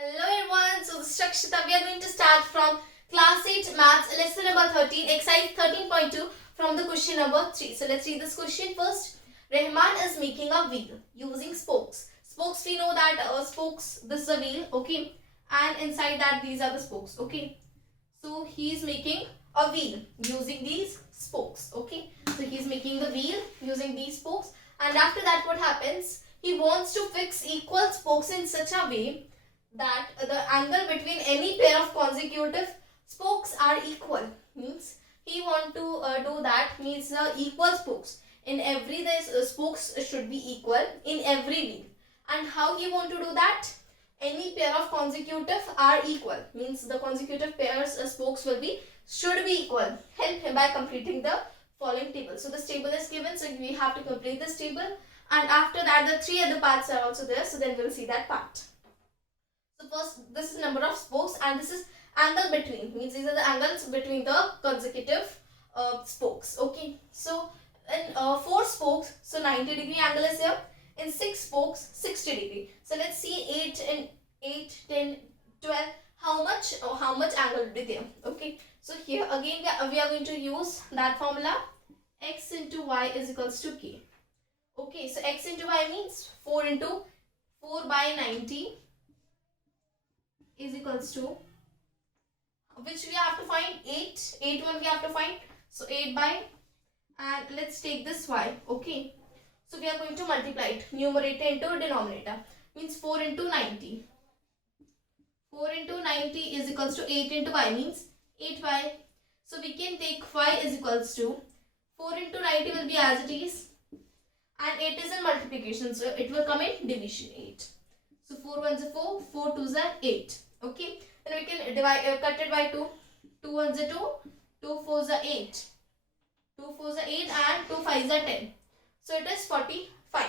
Hello everyone, so this is Rakshita. We are going to start from class 8 maths lesson number 13 exercise 13.2 from the question number 3. So let's read this question first. Rahman is making a wheel using spokes. Spokes, we know that spokes, this is a wheel, okay, and inside that these are the spokes, okay. So he is making a wheel using these spokes, okay. So he is making the wheel using these spokes, and after that what happens? He wants to fix equal spokes in such a way that the angle between any pair of consecutive spokes are equal. Means he want to do that, means the equal spokes in every spokes should be equal in every wheel. And how he want to do that? Any pair of consecutive are equal, means the consecutive pairs spokes will be should be equal. Help him by completing the following table. So this table is given, so we have to complete this table, and after that the three other parts are also there, so then we'll see that part. So first, this is number of spokes, and this is angle between, means these are the angles between the consecutive spokes. Okay, so in 4 spokes, so 90-degree angle is here. In 6 spokes, 60-degree. So let's see 8 and 8, 10, 12. How much angle will be there? Okay, so here again we are going to use that formula. X into y is equals to k. Okay, so x into y means 4 into 4 by 90 is equals to, which we have to find, 8 one we have to find, so 8 by, and let's take this y, okay. So we are going to multiply it, numerator into denominator, means 4 into 90. 4 into 90 is equals to 8 into y, means 8y. So we can take y is equals to 4 into 90 will be as it is, and 8 is in multiplication, so it will come in division, 8. So 4 ones are 4, 4 twos are 8. Okay, then we can divide cut it by 2. 2 ones are 2, 2 fours are 8. 2 fours are 8 and 2 fives are 10. So it is 45.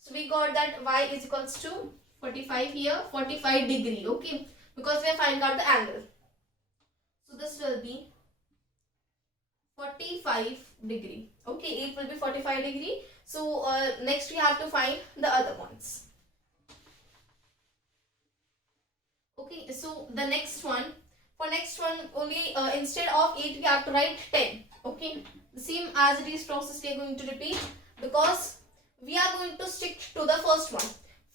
So we got that y is equals to 45 here, 45 degree. Okay, because we are finding out the angle. So this will be 45 degree. Okay, it will be 45 degree. So next we have to find the other ones. Okay, so the next one, for next one only instead of 8 we have to write 10. Okay, the same as it is process we are going to repeat, because we are going to stick to the first one.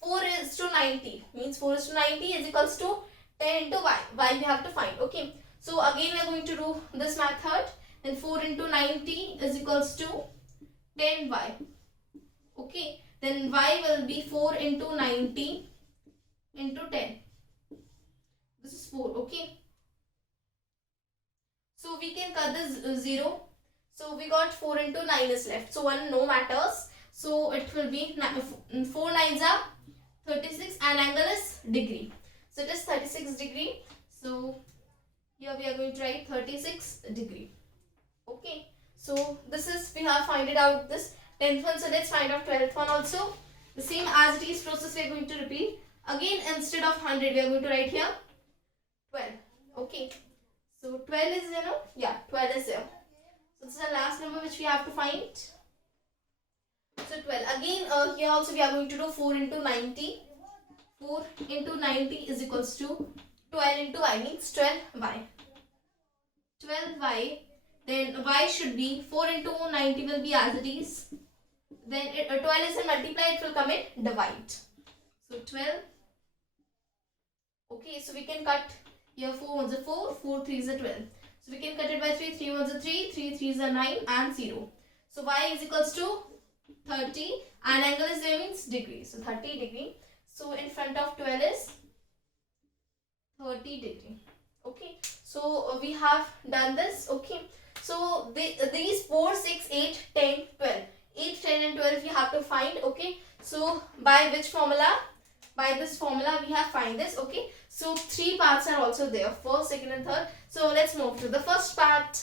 4 is to 90, means 4 is to 90 is equals to 10 into y. Y we have to find. Okay, so again we are going to do this method. Then 4 into 90 is equals to 10y. Okay, then y will be 4 into 90 into 10. This is 4. Okay, so we can cut this 0. So we got 4 into 9 is left, so 1 no matters. So it will be 4 nines are 36, and angle is degree, so it is 36 degree. So here we are going to write 36 degree. Okay, so this is, we have find it out this 10th one. So let's find out 12th one also. The same as it is process we are going to repeat. Again, instead of 100 we are going to write here 12. Okay, so 12 is, 12 is there. So this is the last number which we have to find. So 12. Again, here also we are going to do 4 into 90. 4 into 90 is equals to 12 into y, means 12y. 12y. Then y should be 4 into 90 will be as it is. Then 12 is in multiply, it will come in divide. So 12. Okay, so we can cut here 4 ones are 4, 4 threes are 12. So we can cut it by 3, 3 ones are 3, 3 threes are 9 and 0. So y is equals to 30, and angle is there, means degree. So 30 degree. So in front of 12 is 30 degree. Okay, so we have done this. Okay, so these 4, 6, 8, 10, 12. 8, 10 and 12 we have to find. Okay, so by which formula? By this formula we have find this. Okay, so 3 parts are also there, first, second and third. So let's move to the first part.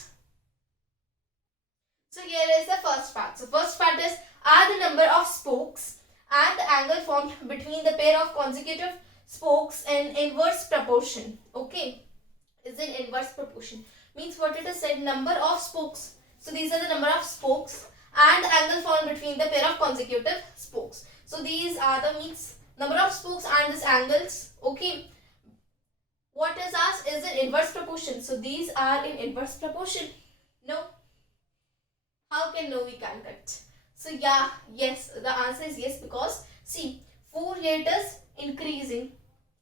So here is the first part. So first part is, are the number of spokes and the angle formed between the pair of consecutive spokes in inverse proportion. Okay, is in inverse proportion, means what it is said, number of spokes. So these are the number of spokes and the angle formed between the pair of consecutive spokes. So these are the means number of spokes and these angles. Okay, What is asked is in inverse proportion. So these are in inverse proportion. No. How can no we can cut? So yeah, yes, the answer is yes, because see, 4 here it is increasing.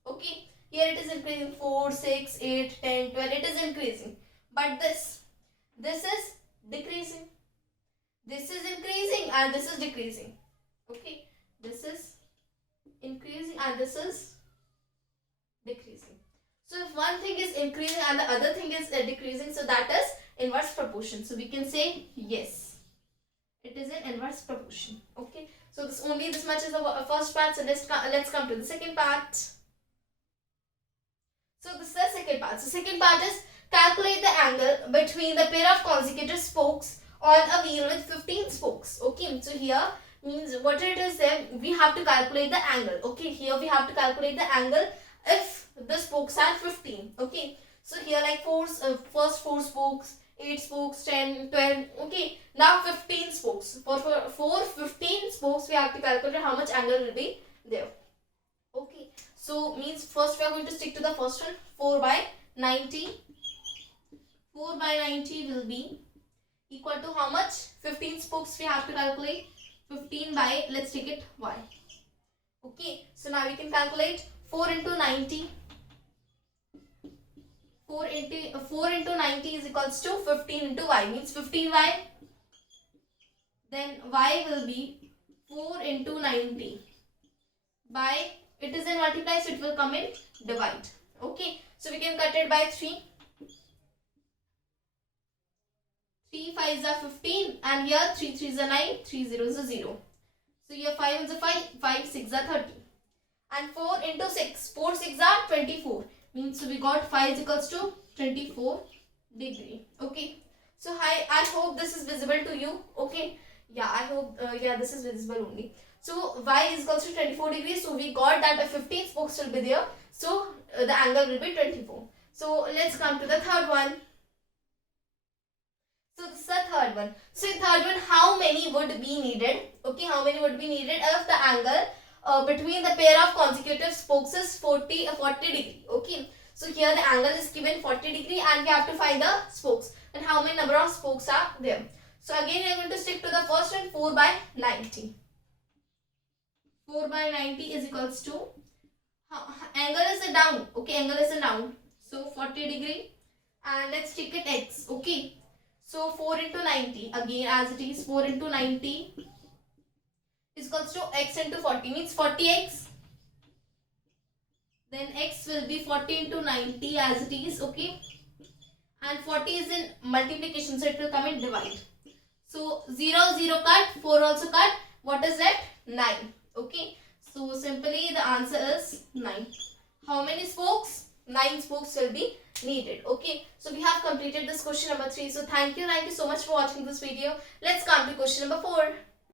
Okay, here it is increasing 4, 6, 8, 10, 12, it is increasing. But this is decreasing. This is increasing and this is decreasing. Okay, this is increasing and this is decreasing. So if one thing is increasing and the other thing is decreasing, so that is inverse proportion. So we can say yes, it is in inverse proportion. Okay, so this only this much is the first part. So let's come to the second part. So this is the second part. So second part is calculate the angle between the pair of consecutive spokes on a wheel with 15 spokes. Okay, so here means what it is there, we have to calculate the angle. Okay, here we have to calculate the angle if the spokes are 15. Okay, so here like first 4 spokes, 8 spokes, 10, 12. Okay, now 15 spokes. For 15 spokes we have to calculate how much angle will be there. Okay, so means first we are going to stick to the first one. 4 by 90. 4 by 90 will be equal to how much? 15 spokes we have to calculate. 15 by, let's take it y. Okay, so now we can calculate 4 into 90. 4 into 90 is equals to 15 into y, means 15y. Then y will be 4 into 90 by, it is in multiply, so it will come in divide. Okay, so we can cut it by 3. 3 5s are 15 and here 3 3s are 9, 3 0s are 0. So here 5 is a 5, 5 6 are 30. And 4 into 6, 4 6 are 24. Means so we got 5 is equals to 24 degree. Okay, so I hope this is visible to you. Okay, yeah, I hope yeah, this is visible only. So y is equals to 24 degrees. So we got that 15 spokes will be there. So the angle will be 24. So let's come to the third one. So this is the third one. So in third one, how many would be needed? Okay, how many would be needed if the angle between the pair of consecutive spokes is 40 degree. Okay, so here the angle is given 40 degree and we have to find the spokes and how many number of spokes are there. So again we are going to stick to the first one. 4 by 90. 4 by 90 is equals to angle is a down. Okay, angle is a down, so 40 degree and let's take it x. Okay, so 4 into 90 again as it is, 4 into 90 is equals to x into 40, means 40x. Then x will be 40 into 90 as it is. Okay, and 40 is in multiplication, so it will come in divide. So 0 0 cut, 4 also cut. What is that? 9. Okay, so simply the answer is 9. How many spokes? 9 spokes will be needed. Okay, so we have completed this question number 3. So thank you so much for watching this video. Let's come to question number 4.